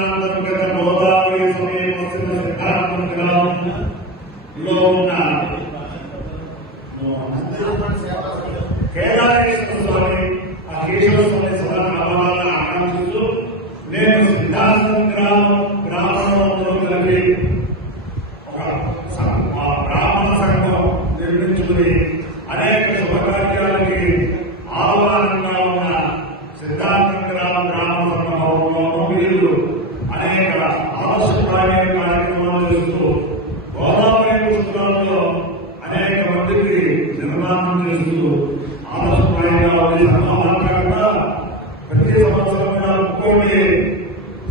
మండలాంతర్గత గోదావరి సమీపస్థిత సిద్ధార్థం గ్రామంలో ఉన్న కేదారేశ్వర స్వామి ఆ కేశవ స్వామి సభాలను ఆనందిస్తూ నేను సిద్ధార్థం గ్రామంలో కలిపి ఒక బ్రాహ్మణ సంఘం నిర్మించుకుని అనేక శుభకార్యాలకి ఆహ్వానంగా ఉన్న సిద్ధార్థం గ్రామ సంఘంలో వీళ్ళు అనేక ఆదర్శప్రాయ కార్యక్రమాలు చేస్తూ గోదావరి పుస్తకాలలో అనేక మందికి నిర్మాణం చేస్తూ ఆదర్శప్రాయంగా మాట్లాడగా ప్రతి సంవత్సరం ఒక్కోటి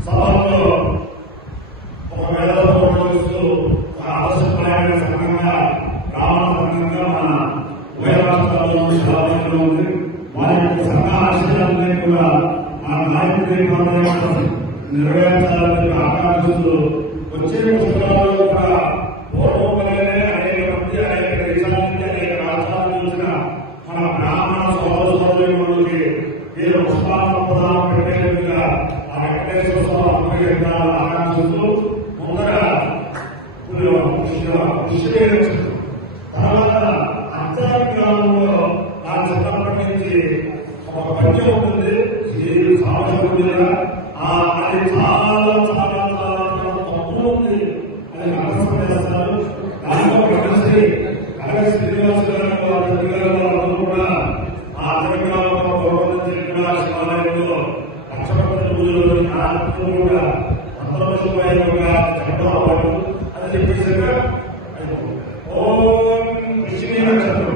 సభల్లో ఒక వేదం చేస్తూ ఆదర్శప్రాయ సంఘంగా గ్రామ సంఘంగా మన ఉభయరాష్ట్రాల్లో ఉంది. వారి యొక్క సంఘ ఆశయాలన్నీ కూడా మన నాయకుడి నెరవేర్చాలని ఆకాంక్షిస్తూ వచ్చే పుస్తకాలలో కూడా పూర్వములనే అనేక మంది అనేక దేశాల నుంచి అనేక రాష్ట్రాల చూసిన మన బ్రాహ్మణ సోదరులకి నేను పుష్పాలను పెట్టేట్టుగా ఆ వెంకటేశ్వర స్వామి ఆకాంక్షిస్తూ ముందర తర్వాత అంతర గ్రామంలో నా చిన్నప్పటి నుంచి ఒక పద్యం ఉంటుంది సామర్థ్యంగా అది చాలా చాలా చాలా తక్కువ ఉంది. అది నమస్కారం చేస్తారు. దాంట్లో కలిసి శ్రీనివాస గారు కూడా ఆ తెలంగాణలో శివాలయంలో లక్షపతి పూజలు కూడా మంత్రపశుభాయంగా చెప్పడం అవ్వదు. అది చెప్పేసాక ఓం విష్ణు నక్షత్రం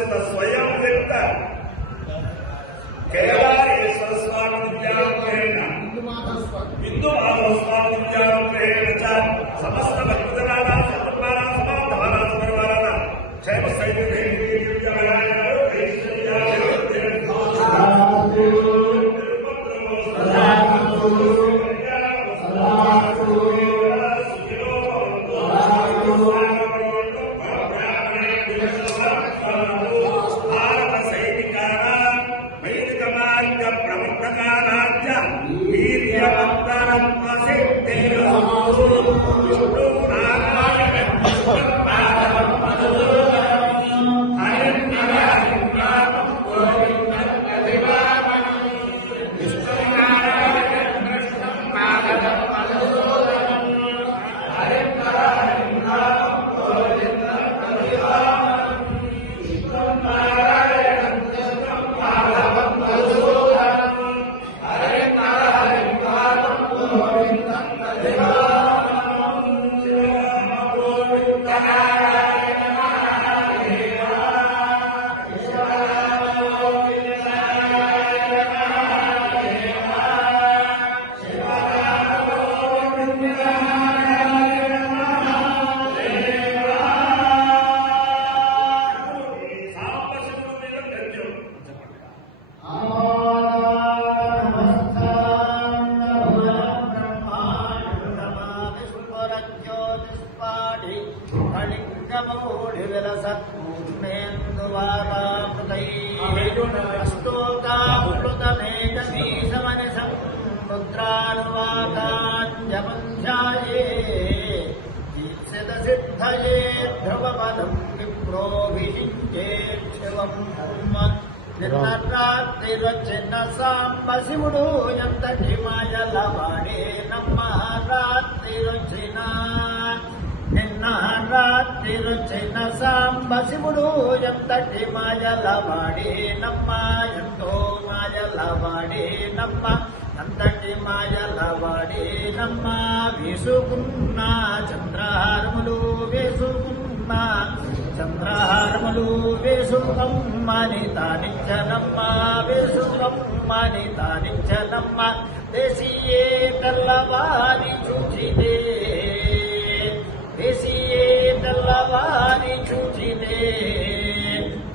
ప్రదర్శిత స్వయం వ్యక్త కేదారేశ్వర స్వామి విద్యానుగ్రహేణ బిందు మాధవ స్వామి విద్యానుగ్రహేణ సమస్త భక్తజనానాం సత్కర్మాణాం సమాధానాం సమర్పణానాం క్షేమ స్థైర్య सिद्धये ध्रुवपदं विप्रोभिषिञ्चेक्षवं నిన్నరాత్రిరొచ్చిన సాంబశివుడు ఎంతటి మాయలవాడే నమ్మ రాత్రిరొచ్చిన నిన్న రాత్రిరొచ్చిన సాంబశివుడు ఎంతటి మాయలవాడే నమ్మ ఎంతో మాయలవాడే నమ్మ అంతటి మాయలవాడే నమ్మ వేసుకున్న చంద్రహారములు వేసుకున్న చంద్రహారములు వేసుకమ్మని తానిచ్చనమ్మ వేసుకమ్మని తానిచ్చనమ్మ దేశీయే తెల్లవారి చూచిదే దేశీయే తెల్లవారి చూచిదే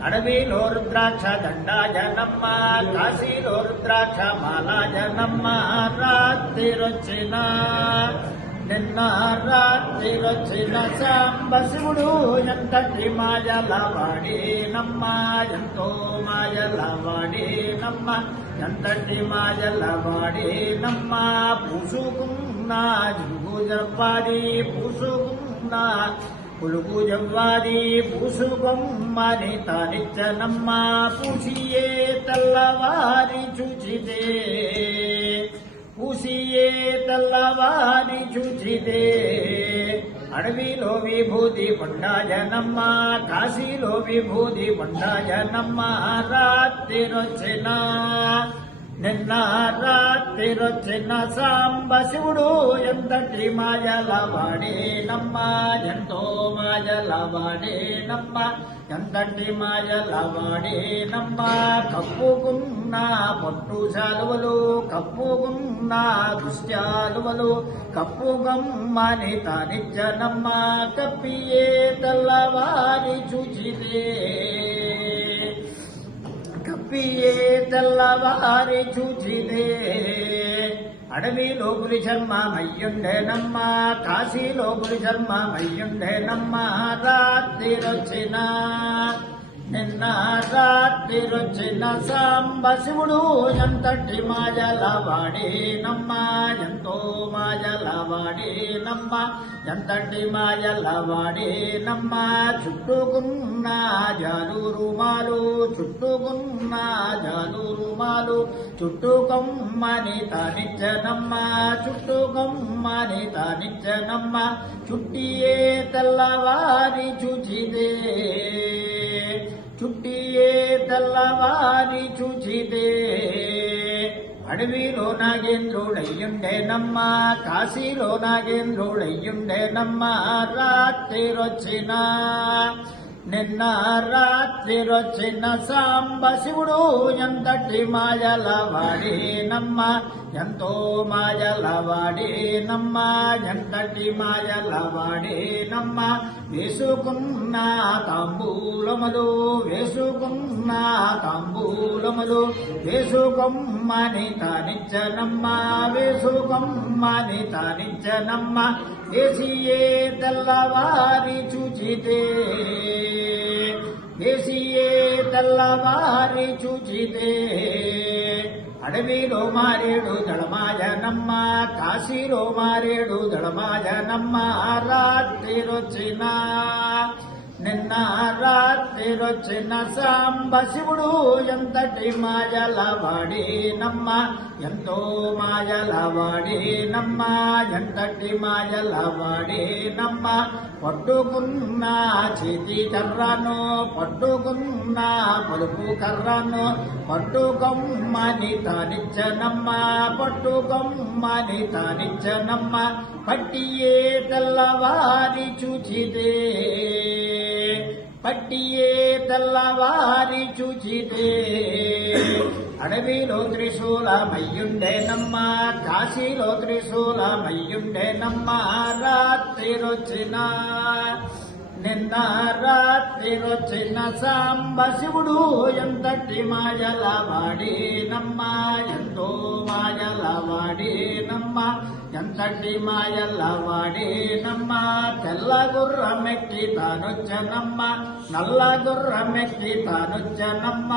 అడవిలో రుద్రాక్ష దండాజనమ్మ కాశీలో రుద్రాక్ష మాలాజనమ్మ రాత్రిరొచ్చిన నిన్న రాత్రిరొచ్చిన సాంబశివుడు ఎంతటి మాయలవాడే నమ్మ ఎంతో మాయలవాడే నమ్మ ఎంతటి మాయలవాడే నమ్మ పూసుకున్న జుగు జవ్వాది పూసుకున్న పులుగు జవ్వాది పూసుకొమ్మని తానిచ్చనమ్మ పూసియే తెల్లవారి చూచితే పూసియే తెల్లవారి చూచితే అడవిలో విభూతి పండాజనమ్మ కాశీలో విభూతి పండాజనమ్మ రాత్రిరొచ్చిన నిన్న రాత్రిరొచ్చిన సాంబశివుడు ఎంతటి మాయలవాడే నమ్మ ఎంతో మాయలవాడే నమ్మ ఎంతటి మాయలవాడే నమ్మ కప్పుకున్న పట్టు శాలువలు కప్పుకున్న దుశ్శాలువలు కప్పుగమ్మని తానిచ్చనమ్మ కప్పియే తెల్లవారి చూచితే కప్పియే తెల్లవారి చూచిదే అడవిలో పులి చర్మమయ్యుండేనమ్మ కాశీలో పులి చర్మమయ్యుండేనమ్మ రాత్రిరొచ్చిన నిన్న రాత్రిరొచ్చిన సాంబశివుడు ఎంతటి మాయలవాడే నమ్మ ఎంతో మాయలవాడే నమ్మ ఎంతటి మాయలవాడే నమ్మ చుట్టుకున్న జాలు రుమాలు చుట్టుకున్న జాలు రుమాలు చుట్టుకొమ్మని తానిచ్చనమ్మ చుట్టుకొమ్మని తానిచ్చనమ్మ చుట్టియే తెల్లవారి చూచిదే చుట్టియే తెల్లవారి చూచిదే అడవిలో నాగేంద్రుడయ్యుండేనమ్మ కాశీలో నాగేంద్రుడయ్యుండేనమ్మ రాత్రిరొచ్చిన నిన్న రాత్రిరొచ్చిన సాంబ శివుడు ఎంతటి మాయలవాడేనమ్మ, ఎంతో మాయలవాడేనమ్మ, ఎంతటి మాయలవాడేనమ్మ. వేసుకున్న తాంబూలములు, వేసుకున్న తాంబూలములు, వేసుకొమ్మని తానిచ్చనమ్మ, వేసుకొమ్మని తానిచ్చనమ్మ. వేసియే తెల్లవారి చూచితే, వేసియే తెల్లవారి చూచితే, అడవిలో మారేడు దళమాయనమ్మ, కాశీలో మారేడు దళమాయనమ్మ. రాత్రిరొచ్చిన, నిన్న రాత్రిరొచ్చిన సాంబ శివుడు ఎంతటి మాయలవాడేనమ్మ, ఎంతో మాయలవాడేనమ్మ, ఎంతటి మాయలవాడేనమ్మ. పట్టుకున్న చేతి కర్రను, పట్టుకున్న పలుపు కర్రను, పట్టుకొమ్మని తానిచ్చనమ్మ, పట్టుకొమ్మని తానిచ్చనమ్మ. పట్టియే తెల్లవారి చూచితే, పట్టియే తెల్లవారి చూచితే, అడవిలో త్రిశూలమయ్యుండేనమ్మ, కాశీలో త్రిశూలమయ్యుండేనమ్మ. రాత్రిరొచ్చిన, నిన్న రాత్రిరొచ్చిన సాంబ శివుడు ఎంతటి మాయలవాడేనమ్మ, ఎంతో మాయలవాడేనమ్మ, ఎంతటి మాయలవాడేనమ్మ. తెల్ల గుర్రమెక్కి తానొచ్చనమ్మ, నల్ల గుర్రమెక్కి తానొచ్చనమ్మ,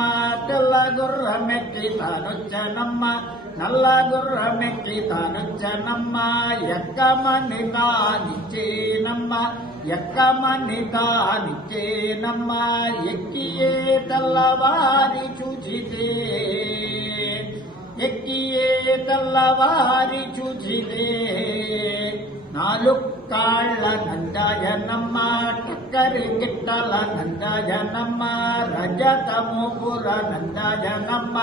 తెల్ల గుర్రమెక్కి తానొచ్చనమ్మ, నల్ల గుర్రమెక్కి తానొచ్చనమ్మ. ఎక్కమని తానిచ్చేనమ్మ, ఎక్కమని తానిచ్చేనమ్మ. ఎక్కియే తెల్లవారి చూచితే, ఎక్కియే తెల్లవారి చూచితే, నాలుగు కాళ్ళ నందాజనమ్మ, టక్కరి గిట్టల నందాజనమ్మ, రజతముపుర నందాజనమ్మ,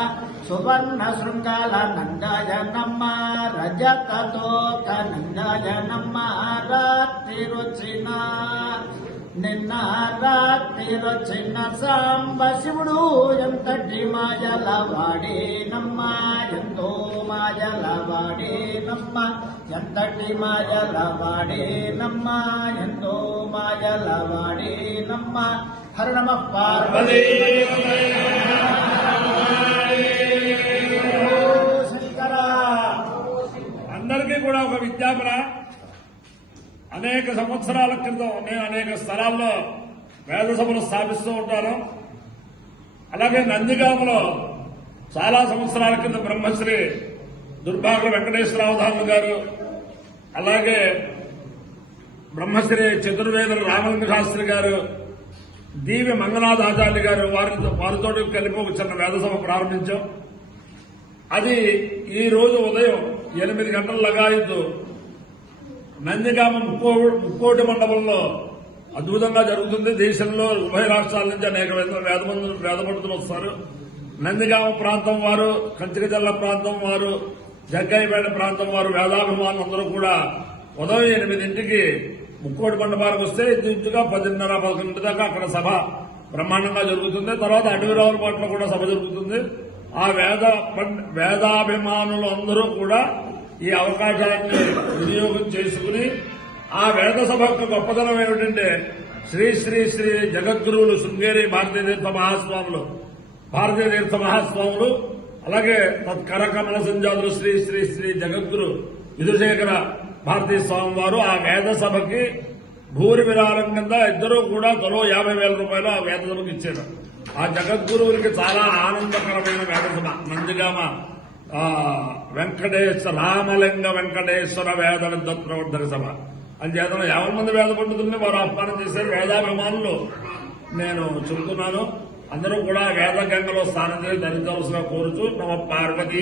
సువర్ణ శృంగాల నందాజనమ్మ, రజత తోక నందాజనమ్మ. రాత్రిరొచ్చిన, నిన్న రాత్రిరొచ్చిన సాంబ శివుడు ఎంతటి మాయలవాడేనమ్మ, ఎంతో మాయలవాడేనమ్మ, ఎంతటి మాయలవాడేనమ్మ, ఎంతో మాయలవాడేనమ్మ. హర నమః పార్వతీ శంకర. అందరికీ కూడా ఒక విజ్ఞాపన. అనేక సంవత్సరాల క్రితం నేను అనేక స్థలాల్లో వేద సభలు స్థాపిస్తూ ఉంటాను. అలాగే నందిగామలో చాలా సంవత్సరాల క్రితం బ్రహ్మశ్రీ దుర్భాగ్య వెంకటేశ్వరావధానులు గారు, అలాగే బ్రహ్మశ్రీ చతుర్వేదుల రామలింగ శాస్త్రి గారు, దీవి మంగనాథాచార్య గారు వారితో కలిపి ఒక చిన్న వేద సభ ప్రారంభించాం. అది ఈ రోజు ఉదయం 8 గంటల లగాయత్తు నందిగామ ముక్కోటి మండపంలో అద్భుతంగా జరుగుతుంది. దేశంలో ఉభయ రాష్ట్రాల నుంచి అనేక వేద పండితులు వస్తారు. నందిగామ ప్రాంతం వారు, కంచికజల్ల ప్రాంతం వారు, జగ్గయ్యపేట ప్రాంతం వారు, వేదాభిమానులు అందరూ కూడా ఉదయం 8ంటికి ముక్కోటి మండపానికి వస్తే ఇంచుగా 10:30-11 దాకా అక్కడ సభ బ్రహ్మాండంగా జరుగుతుంది. తర్వాత అడవిరావులపాట్లో కూడా సభ జరుగుతుంది. ఆ వేదాభిమానులు అందరూ కూడా ఈ అవకాశాన్ని వినియోగం చేసుకుని ఆ వేద సభకు గొప్పతనం ఏమిటంటే శ్రీ శ్రీ శ్రీ జగద్గురువులు శృంగేరి భారతీతీర్థ మహాస్వాములు, అలాగే తత్కరకమల సంజాతులు శ్రీ శ్రీ శ్రీ జగద్గురు విధుశేఖర భారతీ స్వామి వారు ఆ వేద సభకి భూరి విరాళం కింద ఇద్దరూ కూడా తలో 50,000 రూపాయలు ఆ వేద సభకు ఇచ్చారు. ఆ జగద్గురువులకి చాలా ఆనందకరమైన వేద సభ నందిగామ రామలింగ వెంకటేశ్వర వేద విద్వత్ ప్రవర్ధక సభ అని చేతన 50 మంది వేద పండితుల్ని వారు ఆహ్వానం చేశారు. వేదాభిమానులు నేను చెబుతున్నాను, అందరూ కూడా వేద గంగలో స్నానం చేసి ధరించవలసిగా కోరుచు నమ పార్వతీ